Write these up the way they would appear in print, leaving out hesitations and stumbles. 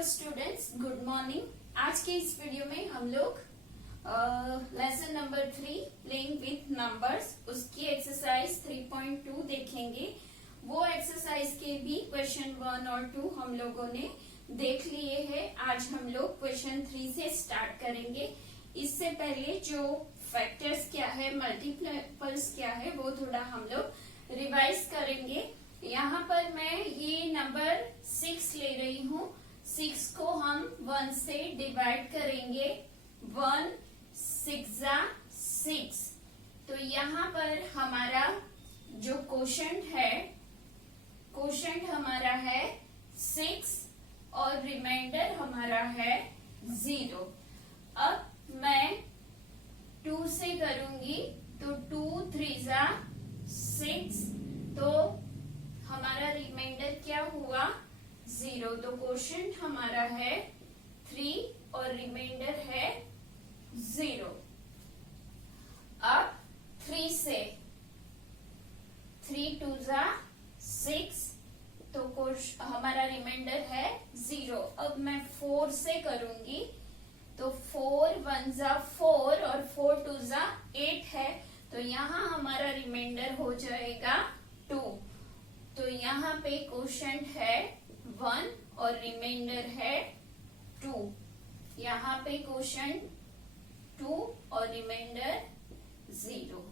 Hello students, good morning. आज के इस वीडियो में हम लोग lesson number 3 playing with numbers उसकी एक्सरसाइज 3.2 देखेंगे। वो एक्सरसाइज के भी क्वेश्चन 1 और 2 हम लोगों ने देख लिए हैं। आज हम लोग क्वेश्चन 3 से स्टार्ट करेंगे। इससे पहले जो फैक्टर्स क्या है, मल्टीपल्स क्या है, वो थोड़ा हम लोग रिवाइज करेंगे। यहाँ पर मैं ये नंबर 6 ले रही हूँ। 6 को हम 1 से डिवाइड करेंगे। 1 6 6। तो यहाँ पर हमारा जो कोशेंट है, कोशेंट हमारा है 6 और रिमाइंडर हमारा है 0। अब मैं 2 से करूंगी तो 2 3 6, तो हमारा रिमाइंडर क्या हुआ 0। तो कोशेंट हमारा है 3 और रिमाइंडर है 0। अब 3 से 3 2 6, तो हमारा रिमाइंडर है 0। अब मैं 4 से करूंगी तो 4 1 4 और 4 2 8 है। तो यहाँ हमारा रिमाइंडर हो जाएगा 2। तो यहाँ पे कोशेंट है 1 और रिमाइंडर है 2। यहाँ पे कोशेंट 2 और रिमाइंडर 0।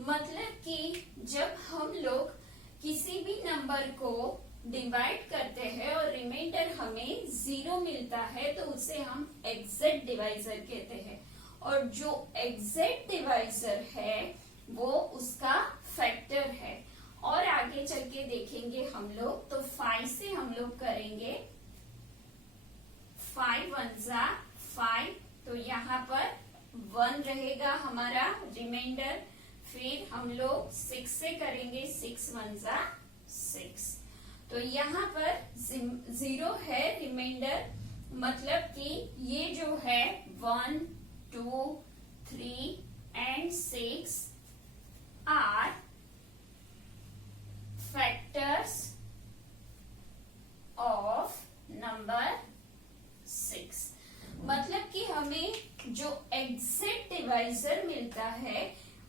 मतलब कि जब हम लोग किसी भी नंबर को डिवाइड करते हैं और रिमाइंडर हमें 0 मिलता है तो उसे हम एग्जैक्ट डिवाइजर कहते हैं। और जो एग्जैक्ट डिवाइजर है वो उसका फैक्टर है। और आगे चल के देखेंगे हम लोग। तो 5 से हम लोग करेंगे 5 1 5, तो यहाँ पर 1 रहेगा हमारा रिमाइंडर। फिर हम लोग 6 से करेंगे 6 1 6, तो यहाँ पर 0 है रिमाइंडर। मतलब कि ये जो है 1 2 3 and 6 are factors of number 6। मतलब कि हमें जो एग्जैक्ट डिवाइजर मिलता है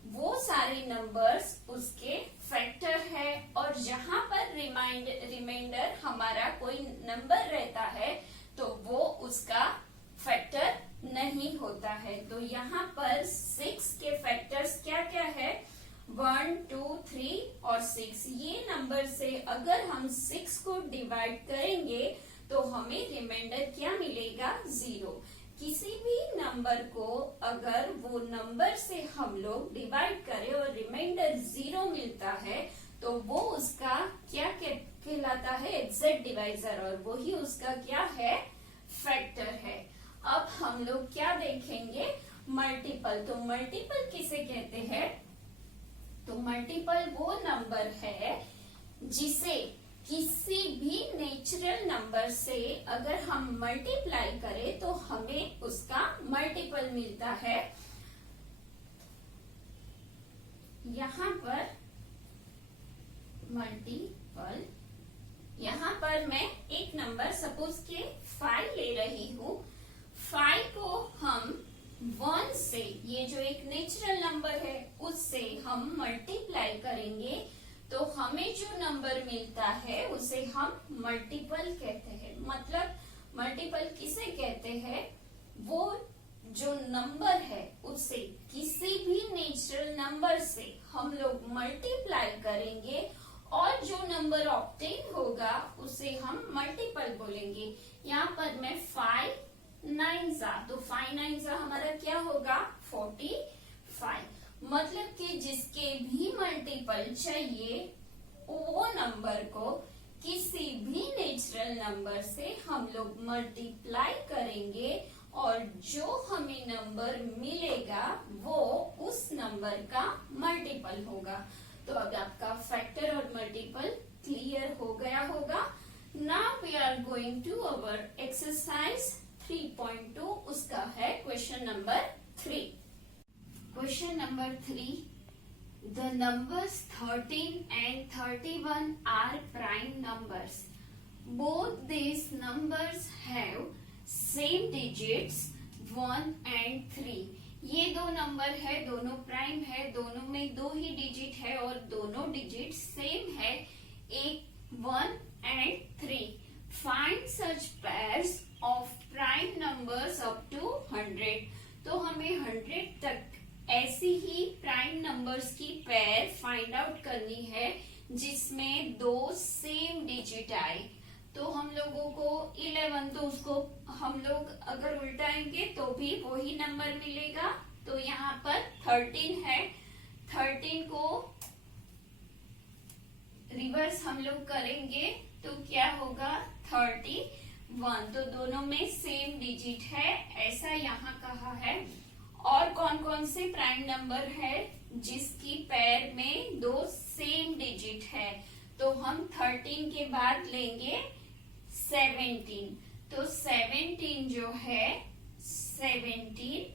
वो सारे नंबर्स उसके फैक्टर है। और जहां पर रिमाइंडर हमारा कोई नंबर रहता है तो वो उसका फैक्टर नहीं होता है। तो यहाँ पर 6 के फैक्टर्स क्या क्या है, 1 2 3 और 6। ये नंबर से अगर हम 6 को डिवाइड करेंगे तो हमें रिमाइंडर क्या मिलेगा 0। किसी भी नंबर को अगर वो नंबर से हम लोग डिवाइड करें और रिमाइंडर 0 मिलता है तो वो उसका क्या कहलाता है, एग्जैक्ट डिवाइजर, और वो ही उसका क्या है, फैक्टर है। अब हम लोग क्या देखेंगे, मल्टीपल। तो मल्टीपल किसे कहते हैं, तो मल्टीपल वो नंबर है जिसे किसी भी नेचुरल नंबर से अगर हम मल्टीप्लाई करें तो हमें उसका मल्टीपल मिलता है। यहाँ पर मल्टीपल, यहाँ पर मैं एक नंबर सपोज के 5 ले रही हूँ। 5 को हम 1 से, ये जो एक नेचुरल नंबर है उससे हम मल्टीप्लाई करेंगे तो हमें जो नंबर मिलता है उसे हम मल्टीपल कहते हैं। मतलब मल्टीपल किसे कहते हैं, वो जो नंबर है उसे किसी भी नेचुरल नंबर से हम लोग मल्टीप्लाई करेंगे और जो नंबर ऑब्टेन होगा उसे हम मल्टीपल बोलेंगे। यहाँ पर मैं 5 9 तो 5 9 हमारा क्या होगा 45। मतलब कि जिसके भी मल्टीपल चाहिए वो नंबर को किसी भी नेचुरल नंबर से हम लोग मल्टीप्लाई करेंगे और जो हमें नंबर मिलेगा वो उस नंबर का मल्टीपल होगा। तो अब आपका फैक्टर और मल्टीपल क्लियर हो गया होगा। Now we are going to our exercise 3.2। उसका है question number 3। Question number 3. The numbers 13 and 31 are prime numbers. both these numbers have same digits 1 and 3. ये दो नंबर है, दोनों प्राइम है, दोनों में दो ही डिजिट है और दोनों डिजिट सेम है, एक 1 and 3. Find such pairs of prime numbers up to 100. तो हमें 100 तक ऐसी ही प्राइम नंबर्स की पेयर फाइंड आउट करनी है जिसमें दो सेम डिजिट आए. तो हम लोगों को 11, तो उसको हम लोग अगर उल्टाएंगे तो भी वही नंबर मिलेगा. तो यहाँ पर 13 है, 13 को रिवर्स हम लोग करेंगे तो क्या होगा 31. तो दोनों में सेम डिजिट है ऐसा यहाँ कहा है. और कौन कौन से प्राइम नंबर है जिसकी पेयर में दो सेम डिजिट है. तो हम 13 के बाद लेंगे 17. तो 17 जो है 17,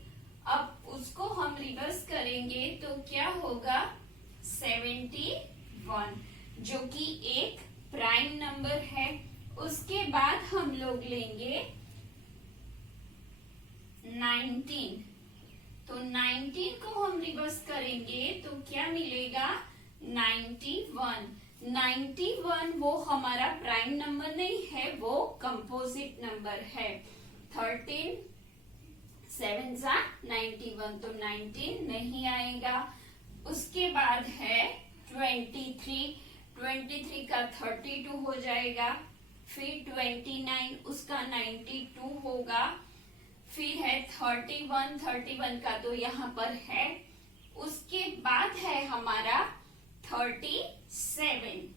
अब उसको हम रिवर्स करेंगे तो क्या होगा 71, जो कि एक प्राइम नंबर है. उसके बाद हम लोग लेंगे 19. तो 19 को हम रिवर्स करेंगे तो क्या मिलेगा 91. 91 वो हमारा प्राइम नंबर नहीं है, वो कंपोजिट नंबर है. 13 7 जा 91, तो 19 नहीं आएगा. उसके बाद है 23. 23 का 32 हो जाएगा. फिर 29, उसका 92 होगा. फिर है 31, 31 का तो यहाँ पर है. उसके बाद है हमारा 37.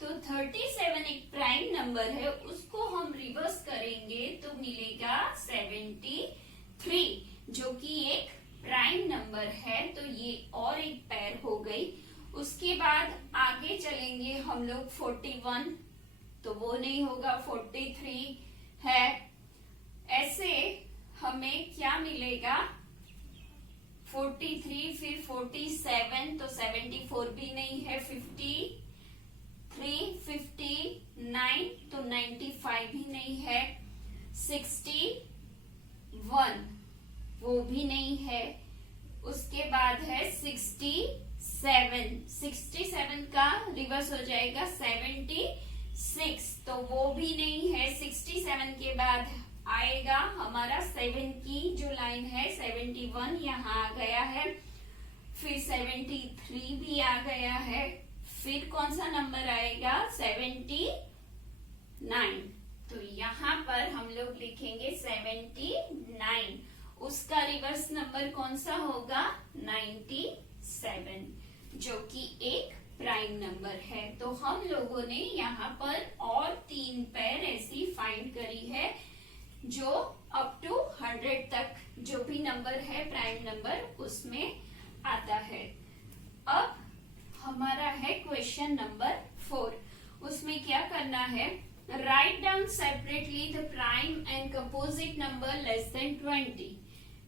तो 37 एक प्राइम नंबर है, उसको हम रिवर्स करेंगे तो मिलेगा 73, जो कि एक प्राइम नंबर है. तो ये और एक पेयर हो गई. उसके बाद आगे चलेंगे हम लोग 41, तो वो नहीं होगा, 43 है. ऐसे हमें क्या मिलेगा 43, फिर 47, तो 74 भी नहीं है. 53, 59, तो 95 भी नहीं है. 61 वो भी नहीं है. उसके बाद है 67. 67 का रिवर्स हो जाएगा 76, तो वो भी नहीं है. 67 के बाद आएगा हमारा 7 की जो लाइन है 71 यहाँ आ गया है. फिर 73 भी आ गया है. फिर कौन सा नंबर आएगा 79. तो यहाँ पर हम लोग लिखेंगे 79. उसका रिवर्स नंबर कौन सा होगा 97, जो कि एक प्राइम नंबर है. तो हम लोगों ने यहाँ पर और 3 पेयर ऐसी फाइंड करी है जो अप टू 100 तक जो भी नंबर है प्राइम नंबर उसमें आता है. अब हमारा है क्वेश्चन नंबर 4. उसमें क्या करना है, write down separately the prime and composite number less than 20.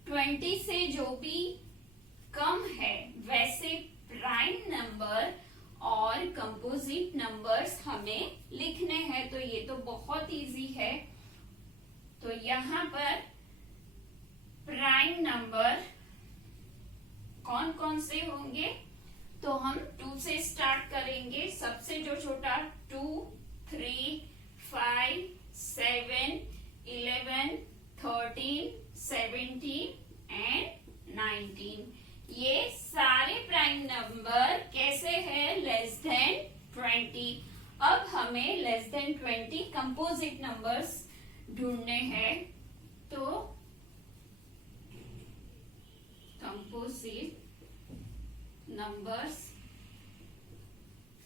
20 से जो भी कम है वैसे प्राइम नंबर और कंपोजिट नंबर्स हमें लिखने हैं. तो ये तो बहुत इजी है. तो यहाँ पर प्राइम नंबर कौन कौन से होंगे, तो हम 2 से स्टार्ट करेंगे. सबसे जो छोटा 2, 3, 5, 7, 11, 13, 17 एंड 19. ये सारे प्राइम नंबर कैसे हैं लेस देन 20. अब हमें लेस देन 20 कंपोजिट नंबर्स ढूंढने हैं. तो कंपोजिट नंबर्स,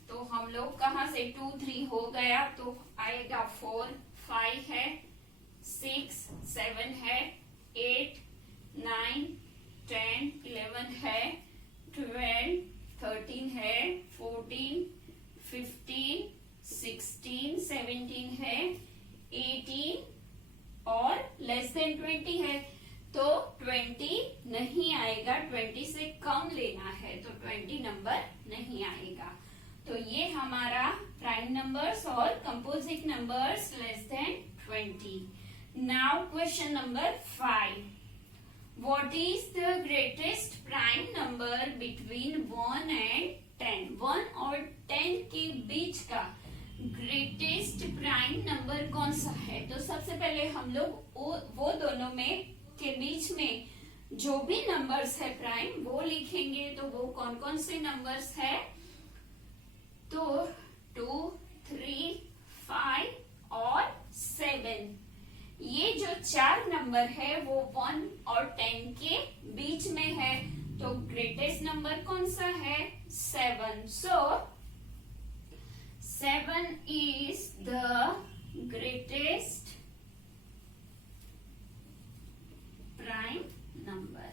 तो हम लोग कहाँ से 2, 3 हो गया तो आएगा 4, 5 है, 6, 7 है, 8, 9, 10, 11 है, 12, 13 है, 14, 15, 16, 17 है, 18 और लेस देन 20 है. तो 20 नहीं आएगा, 20 से कम लेना है तो 20 नंबर नहीं आएगा. तो ये हमारा प्राइम नंबर्स और composite numbers less than 20. Now question number 5. What is the greatest prime number between 1 and 10? 1 और 10 के बीच का ग्रेटेस्ट प्राइम नंबर कौन सा है? तो सबसे पहले हम लोग वो दोनों में के बीच में जो भी नंबर्स है प्राइम वो लिखेंगे. तो वो कौन कौन से नंबर्स है? तो 2, 3, 5 और 7. ये जो 4 नंबर है वो 1 और 10 के बीच में है. तो ग्रेटेस्ट नंबर कौन सा है? 7. So 7 is the greatest prime number.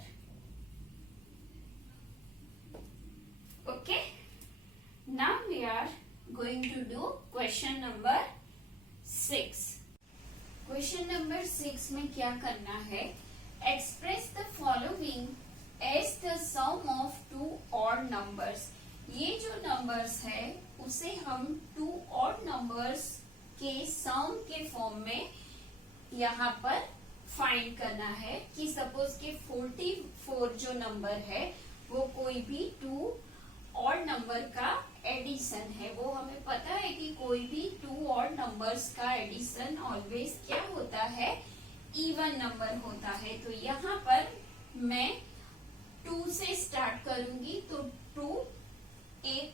Okay, now we are going to do question number 6. Question number 6 में क्या करना है? Express the following as the sum of 2 odd numbers. ये जो नंबर्स है उसे हम 2 ऑड नंबर्स के सम के फॉर्म में यहाँ पर फाइंड करना है. कि सपोज के 44 जो नंबर है वो कोई भी 2 ऑड नंबर का एडिशन है. वो हमें पता है कि कोई भी 2 ऑड नंबर्स का एडिशन ऑलवेज क्या होता है? इवन नंबर होता है. तो यहाँ पर मैं 2 से स्टार्ट करूंगी. तो 2 एक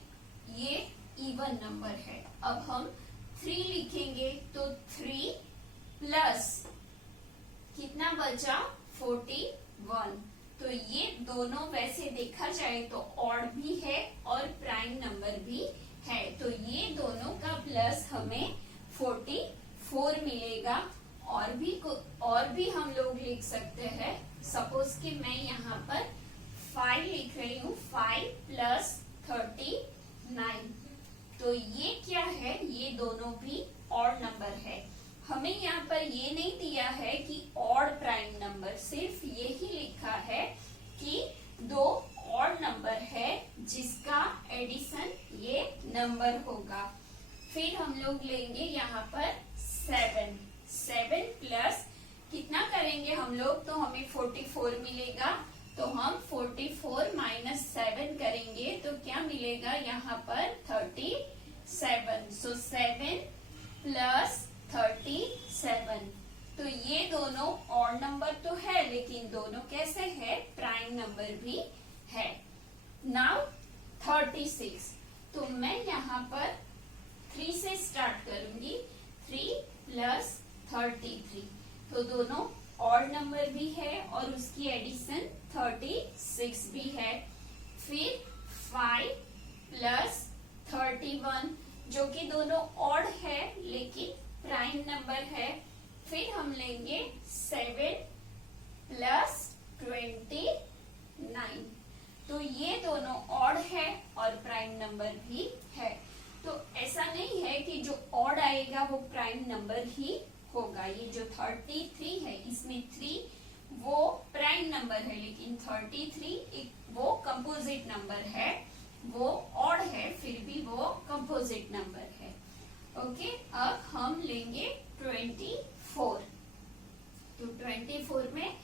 ये इवन नंबर है. अब हम 3 लिखेंगे. तो 3 प्लस कितना बचा? 41. तो ये दोनों वैसे देखा जाए तो ऑड भी है और प्राइम नंबर भी है. तो ये दोनों का प्लस हमें 44 मिलेगा. और भी हम लोग लिख सकते हैं. सपोज कि मैं यहाँ पर 5 लिख रही हूँ. 5 प्लस 39. तो ये क्या है? ये दोनों भी ऑड नंबर है. हमें यहाँ पर ये नहीं दिया है कि ऑड प्राइम नंबर, सिर्फ ये ही लिखा है कि 2 ऑड नंबर है जिसका एडिशन ये नंबर होगा. फिर हम लोग लेंगे यहाँ पर 7 प्लस कितना करेंगे हम लोग? तो हमें 44 मिलेगा. तो हम 44 माइनस 7 करेंगे तो क्या मिलेगा यहाँ पर? 37. सो 7 प्लस 37. तो ये दोनों ऑड नंबर तो है लेकिन दोनों कैसे है? प्राइम नंबर भी है. नाउ 36. तो मैं यहाँ पर 3 से स्टार्ट करूंगी. 3 प्लस 33. तो दोनों ऑड नंबर भी है और उसकी एडिशन 36 भी है. फिर 5 प्लस 31 जो कि दोनों ऑड है लेकिन प्राइम नंबर है. फिर हम लेंगे 7 प्लस 29. तो ये दोनों ऑड है और प्राइम नंबर भी है. तो ऐसा नहीं है कि जो ऑड आएगा वो प्राइम नंबर ही होगा. ये जो 33 है इसमें 3 वो प्राइम नंबर है लेकिन 33 वो कंपोजिट नंबर है. वो ऑड है फिर भी वो कंपोजिट नंबर है. ओके, अब हम लेंगे 24. तो 24 में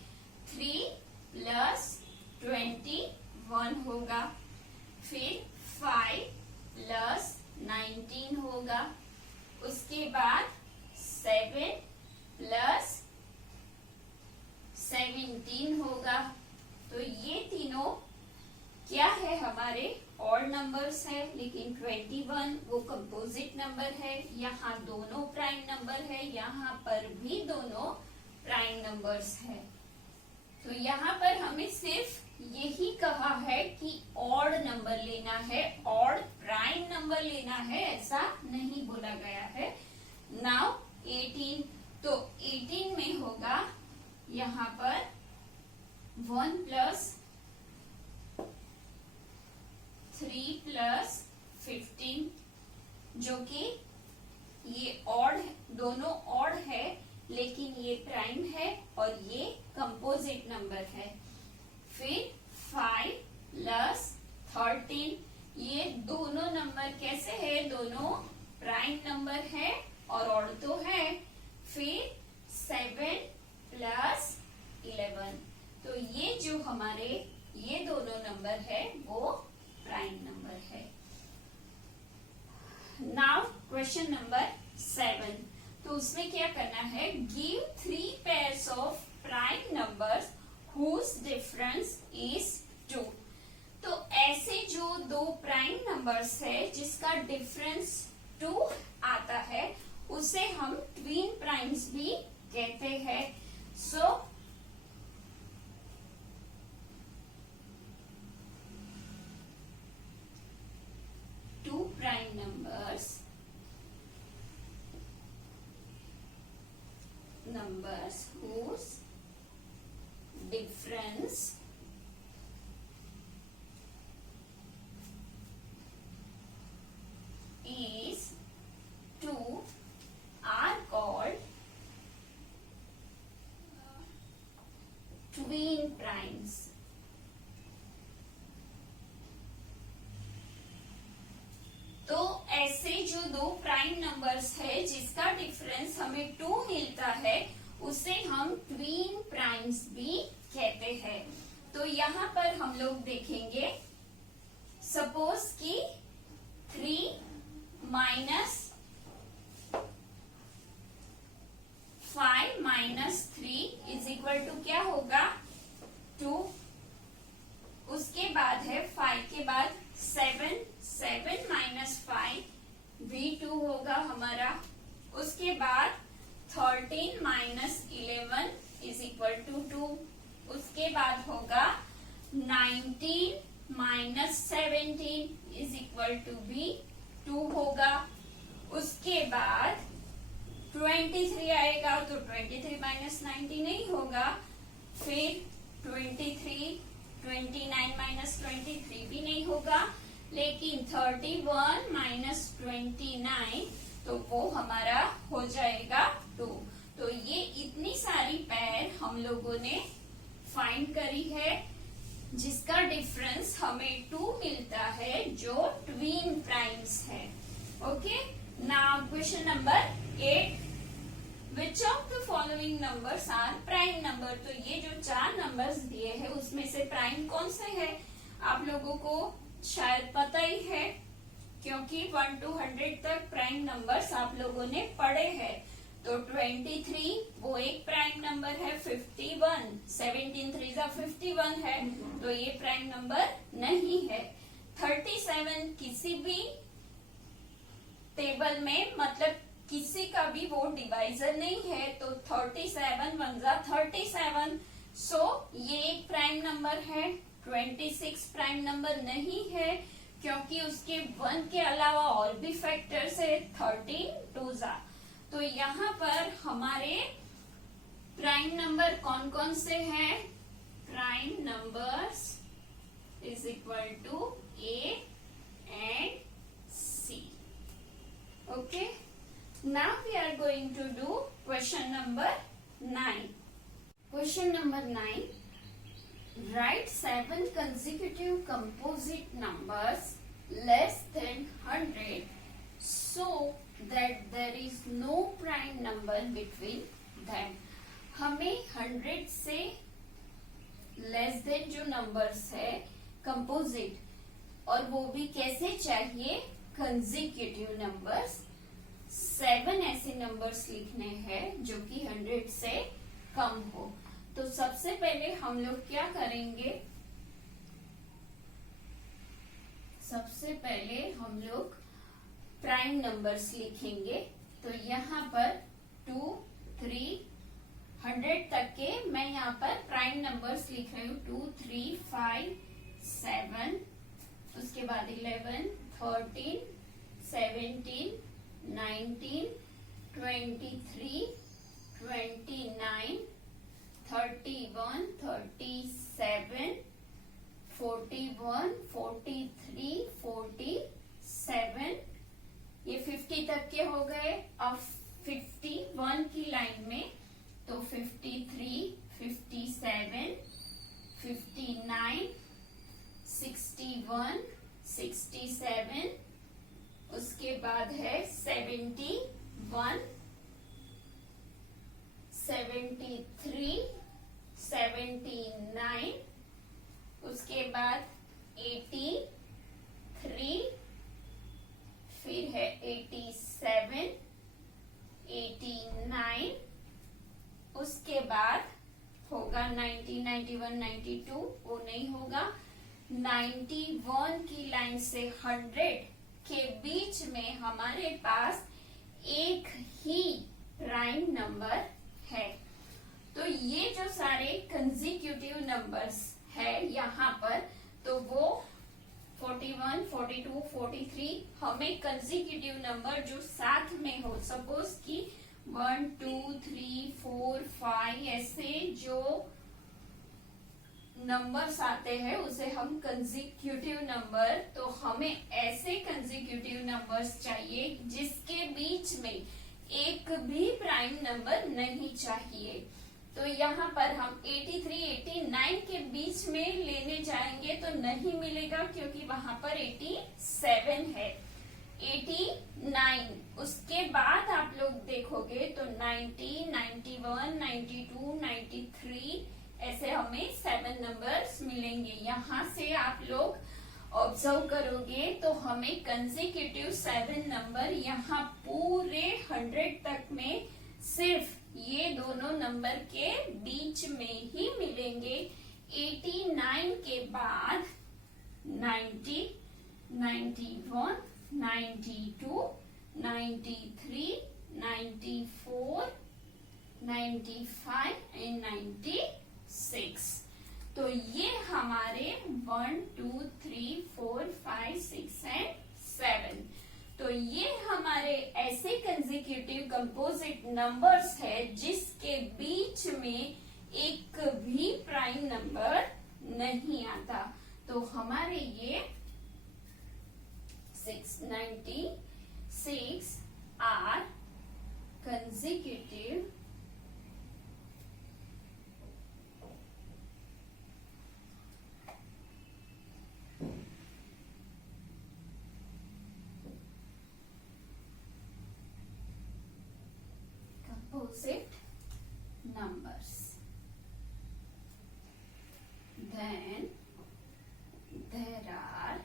3 प्लस 21 होगा. फिर 5 प्लस 19 होगा. उसके बाद 7 प्लस 17 होगा. तो ये तीनों क्या है? हमारे ऑड नंबर्स है लेकिन 21 वो कंपोजिट नंबर है. यहाँ दोनों प्राइम नंबर है, यहाँ पर भी दोनों प्राइम नंबर्स है. तो यहाँ पर हमें सिर्फ यही कहा है कि ऑड नंबर लेना है, ऑड प्राइम नंबर लेना है, ऐसा नहीं बोला गया है. नाउ 18. तो 18 में होगा यहाँ पर 1 प्लस 3 प्लस 15 जो कि ये ऑड, दोनों ऑड है लेकिन ये प्राइम है और ये कंपोजिट नंबर है. फिर 5 प्लस 13 ये दोनों नंबर कैसे है, दोनों प्राइम नंबर है और ऑड तो है। फिर 7 प्लस 11, तो ये जो हमारे ये दोनों नंबर है वो प्राइम नंबर है। नाउ क्वेश्चन नंबर 7, तो उसमें क्या करना है, give 3 pairs of prime numbers whose difference is 2। तो ऐसे जो दो प्राइम नंबर्स है जिसका डिफरेंस 2 आता है उसे हम ट्विन प्राइम्स भी कहते हैं। So two prime numbers whose difference is 2 are called twin primes। तो ऐसे जो दो प्राइम नंबर्स है जिसका डिफरेंस हमें 2 मिलता है उसे हम ट्विन प्राइम्स भी कहते हैं। तो यहाँ पर हम लोग देखेंगे, सपोज कि 3 minus 5 minus 3 is equal to क्या होगा, 2। उसके बाद है 5 के बाद 7 माइनस 5 भी 2 होगा हमारा। उसके बाद 13 माइनस 11 इज इक्वल टू 2। उसके बाद होगा 19 माइनस 17 इज इक्वल टू भी 2 होगा। उसके बाद 23 आएगा तो 23 माइनस 90 नहीं होगा। फिर 29 माइनस 23 भी नहीं होगा, लेकिन 31 माइनस 29 तो वो हमारा हो जाएगा 2। तो ये इतनी सारी पैर हम लोगों ने फाइंड करी है जिसका डिफरेंस हमें 2 मिलता है, जो ट्विन प्राइम्स है। Okay, now question number 8, which of the following numbers are prime number. तो ये जो 4 नंबर्स दिए हैं उसमें से प्राइम कौन से है, आप लोगों को शायद पता ही है, क्योंकि 1 to 100 तक प्राइम नंबर्स आप लोगों ने पढ़े हैं। तो 23 वो एक प्राइम नंबर है, 51 17 3 51 है, तो ये प्राइम नंबर नहीं है। 37 किसी भी टेबल में, मतलब किसी का भी वो डिवाइजर नहीं है, तो 37 1 37, सो ये एक प्राइम नंबर है। 26 प्राइम नंबर नहीं है, क्योंकि उसके 1 के अलावा और भी फैक्टर्स है, 13 2 तो यहाँ पर हमारे प्राइम नंबर कौन कौन से हैं, prime numbers is equal to A and C। Okay, now we are going to do question number 9. Question number 9, write 7 consecutive composite numbers less than 100 so that there is no prime number between them। हमें 100 से less than जो numbers है composite, और वो भी कैसे चाहिए, consecutive numbers. 7 ऐसे नंबर्स लिखने हैं जो कि 100 से कम हो। तो सबसे पहले हम लोग क्या करेंगे, सबसे पहले हम लोग प्राइम नंबर्स लिखेंगे। तो यहाँ पर 2 3 100 तक के मैं यहाँ पर प्राइम नंबर्स लिख रही हूँ, 2 3 5 7, उसके बाद 11 13 17 19 23 29 31 37 41 43 47, ये 50 तक के हो गए। अब 51 की लाइन में तो 53 57 59 61 67, उसके बाद है 71, 73, 79, उसके बाद 83, फिर है 87, 89, उसके बाद होगा 90, 91, 92, वो नहीं होगा। 91 की लाइन से 100 के बीच में हमारे पास एक ही प्राइम नंबर है। तो ये जो सारे कंसेक्यूटिव नंबर्स है यहाँ पर, तो वो 41, 42, 43 हमें कंसेक्यूटिव नंबर जो साथ में हो, सपोज कि 1, 2, 3, 4, 5 ऐसे जो नंबर्स आते हैं उसे हम कंसेक्यूटिव नंबर, तो हमें ऐसे कंसेक्यूटिव नंबर्स चाहिए जिसके बीच में एक भी प्राइम नंबर नहीं चाहिए। तो यहाँ पर हम 83, 89 के बीच में लेने जाएंगे तो नहीं मिलेगा क्योंकि वहां पर 87 है। 89, उसके बाद आप लोग देखोगे तो 90, 91, 92, 93 ऐसे हमें 7 नंबर्स मिलेंगे। यहाँ से आप लोग ऑब्जर्व करोगे तो हमें कंसेक्यूटिव 7 नंबर यहाँ पूरे 100 तक में सिर्फ ये दोनों नंबर के बीच में ही मिलेंगे। 89 के बाद 90, 91, 92, 93, 94, 95 एंड 96। तो ये हमारे 1, 2, 3, 4, 5, 6 एंड 7। तो ये हमारे ऐसे कंसेक्यूटिव कंपोजिट नंबर्स है जिसके बीच में एक भी प्राइम नंबर नहीं आता। तो हमारे ये 696 are consecutive composite numbers. Then there are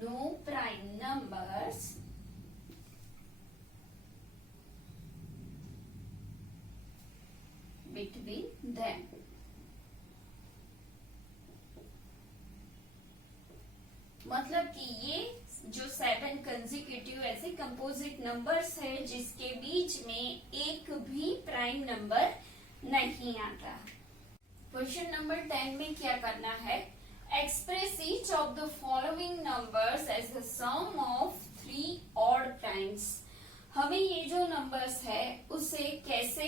no prime numbers between them. मतलब कि ये जो 7 कंसेक्यूटिव ऐसे कंपोजिट नंबर्स है जिसके बीच में एक भी प्राइम नंबर नहीं आता। क्वेश्चन नंबर 10 में क्या करना है? Express each of the following numbers as the sum of 3 odd primes. हमें ये जो नंबर्स है उसे कैसे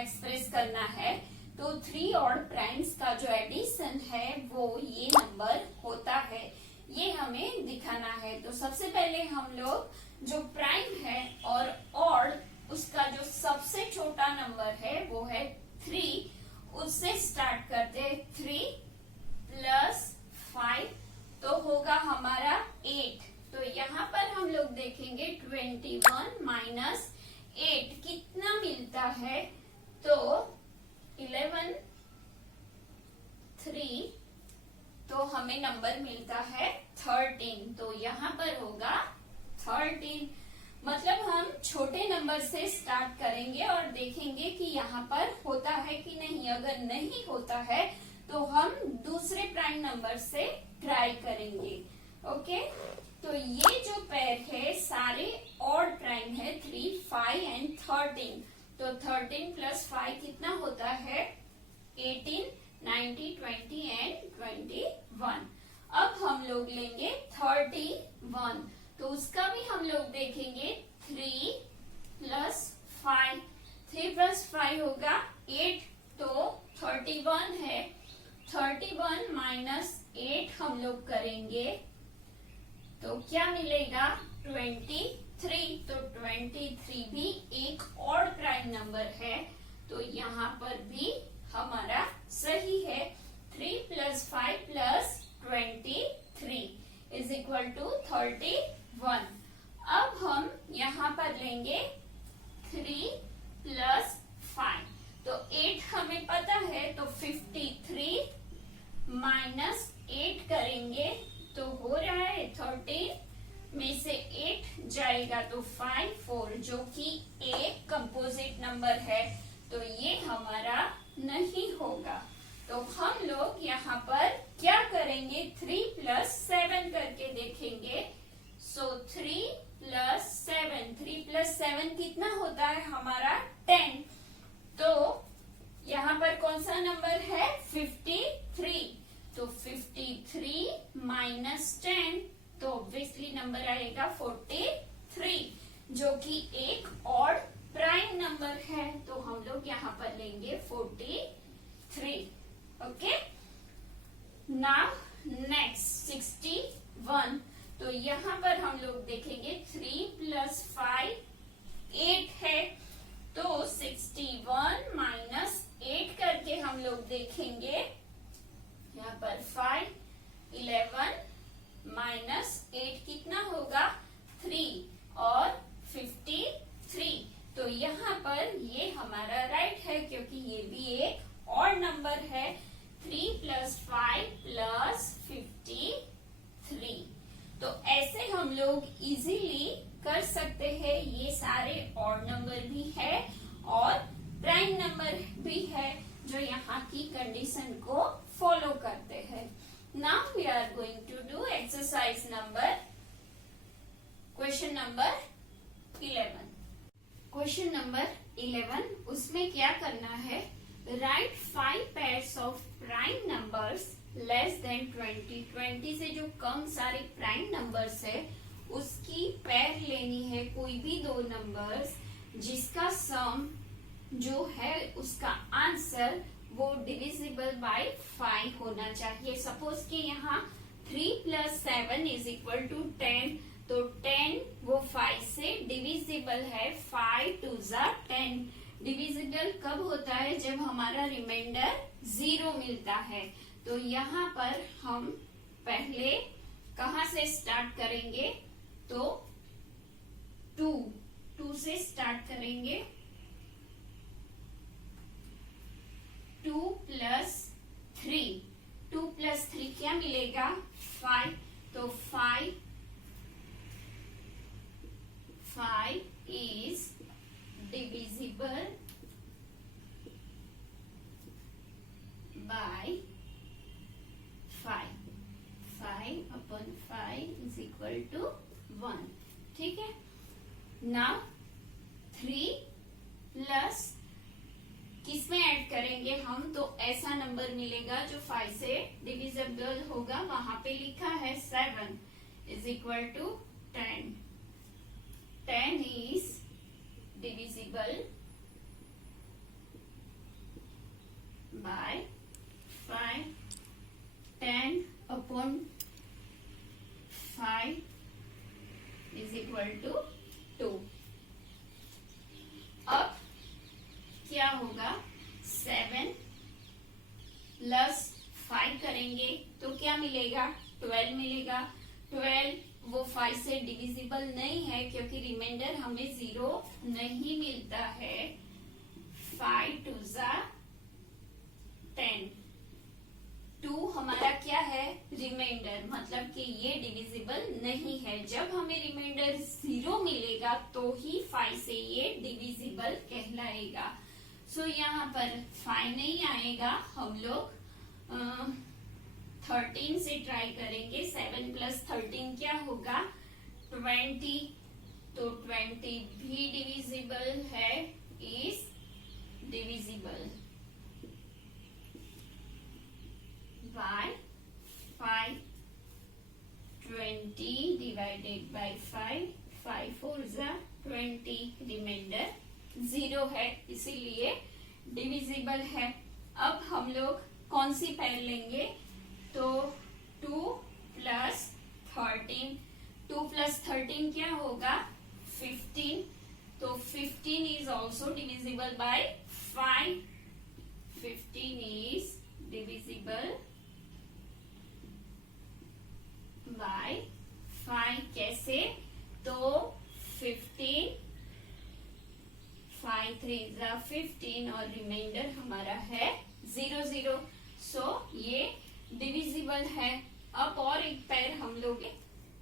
एक्सप्रेस करना है? तो 3 ऑड प्राइम्स का जो एडिशन है वो ये नंबर होता है, ये हमें दिखाना है। तो सबसे पहले हम लोग जो प्राइम है और ऑड उसका जो सबसे छोटा नंबर है वो है 3, उससे स्टार्ट करते हैं। 3 + 5 तो होगा हमारा 8। तो यहाँ पर हम लोग देखेंगे 21 - 8 कितना मिलता है? तो 11, 3 तो हमें नंबर मिलता है 13। तो यहाँ पर होगा 13। मतलब हम छोटे नंबर से स्टार्ट करेंगे और देखेंगे कि यहाँ पर होता है कि नहीं। अगर नहीं होता है तो हम दूसरे प्राइम नंबर से ट्राई करेंगे। ओके, तो ये जो पेयर है सारे ऑड प्राइम है, 3, 5 एंड 13। तो 13 + 5 कितना होता है? 18, 90, 20 एंड 21। अब हम लोग लेंगे 31, तो उसका भी हम लोग देखेंगे 3 + 5। 3 + 5 होगा 8, तो 31 है। 31 - 8 हम लोग करेंगे तो क्या मिलेगा? 23। तो 23 भी एक ऑड प्राइम नंबर है, तो यहाँ पर भी हमारा सही है। 3 + 5 + 31। अब हम यहाँ पर लेंगे 3 प्लस 5, तो 8 हमें पता है, तो 53 माइनस 8 करेंगे तो हो रहा है 13 में से 8 जाएगा तो 5 4, जो कि एक कंपोजिट नंबर है, तो ये हमारा नहीं होगा। तो हम लोग यहाँ पर क्या करेंगे, 3 प्लस 7 करके देखेंगे। सो 3 प्लस 7, 3 प्लस 7 कितना होता है हमारा 10। तो यहाँ पर कौन सा नंबर है 53, तो 53 माइनस 10, तो ऑब्वियसली नंबर आएगा 43, जो कि एक ऑड प्राइम नंबर है, तो हम लोग यहाँ पर लेंगे 43। ओके, नाउ नेक्स्ट 61, तो यहाँ पर हम लोग देखेंगे 3 प्लस 5 8 है, तो 61 माइनस 8 करके हम लोग देखेंगे, यहाँ पर 5 11 माइनस 8 कितना होगा 3 और 53, तो यहाँ पर ये हमारा राइट है, क्योंकि ये भी एक और नंबर है। 3 प्लस 5 प्लस 53, तो ऐसे हम लोग इजीली कर सकते हैं। ये सारे ऑड नंबर भी है और प्राइम नंबर भी है, जो यहाँ की कंडीशन को फॉलो करते हैं। Now we are going to do exercise number question number 11। Question number 11, उसमें क्या करना है, write 5 pairs of prime numbers less than 20। 20 से जो कम सारे प्राइम नंबर्स है उसकी पेयर लेनी है, कोई भी दो नंबर्स जिसका सम जो है उसका आंसर वो डिविजिबल बाय 5 होना चाहिए। सपोज कि यहाँ 3 प्लस 7 इज इक्वल टू 10, तो 10 वो 5 से डिविजिबल है, 5 2 जा 10। डिविजिबल कब होता है, जब हमारा रिमाइंडर 0 मिलता है। तो यहाँ पर हम पहले कहाँ से स्टार्ट करेंगे, तो 2 से स्टार्ट करेंगे। 2 प्लस 3, 2 प्लस 3 क्या मिलेगा 5, तो 5 is divisible by 5, 5 upon 5 is equal to 1। ठीक है, नाउ 3 प्लस किसमें ऐड करेंगे हम, तो ऐसा नंबर मिलेगा जो 5 से डिविजिबल होगा, वहां पे लिखा है 7 is equal to 10। 10 is divisible by 5, 10 upon 5 is equal to 2। अब क्या होगा, 7 प्लस 5 करेंगे तो क्या मिलेगा 12 मिलेगा। 12 वो 5 से डिविजिबल नहीं है, क्योंकि रिमाइंडर हमें 0 नहीं मिलता है। 5 2 जा 10, 2 हमारा क्या है रिमाइंडर, मतलब कि ये डिविजिबल नहीं है। जब हमें रिमाइंडर 0 मिलेगा तो ही 5 से ये डिविजिबल कहलाएगा। सो यहाँ पर 5 नहीं आएगा, हम लोग 13 से ट्राई करेंगे। 7 प्लस 13 क्या होगा 20, तो 20 भी डिविजिबल है, is divisible by 5। 20 divided by 5, 5 4 जा 20, रिमाइंडर 0 है, इसीलिए डिविजिबल है। अब हम लोग कौन सी पेयर लेंगे, तो 2 प्लस 13, 2 प्लस 13 क्या होगा 15, तो 15 is also divisible by 5। 15 is divisible by 5 कैसे, तो 15, 5 3 15 और रिमाइंडर हमारा है 0 0। सो ये डिविजिबल है। अब और एक पैर हम लोग,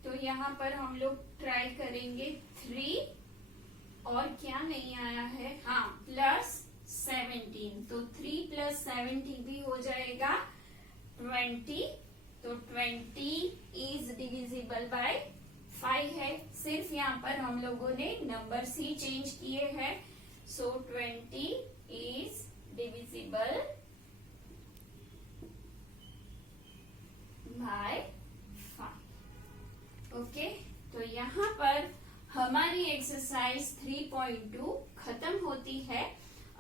तो यहाँ पर हम लोग ट्राई करेंगे 3 और क्या नहीं आया है, हाँ प्लस 17, तो 3 प्लस 17 भी हो जाएगा 20। तो 20 इज डिविजिबल बाय 5 है। सिर्फ यहाँ पर हम लोगों ने नंबर्स ही चेंज किए हैं। सो 20 इज डिविजिबल बाय 5। ओके, तो यहाँ पर हमारी एक्सरसाइज 3.2 खत्म होती है।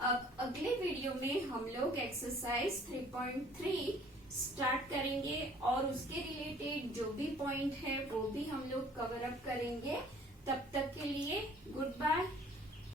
अब अगले वीडियो में हम लोग एक्सरसाइज 3.3 स्टार्ट करेंगे और उसके रिलेटेड जो भी पॉइंट है वो भी हम लोग कवर अप करेंगे। तब तक के लिए गुड बाय।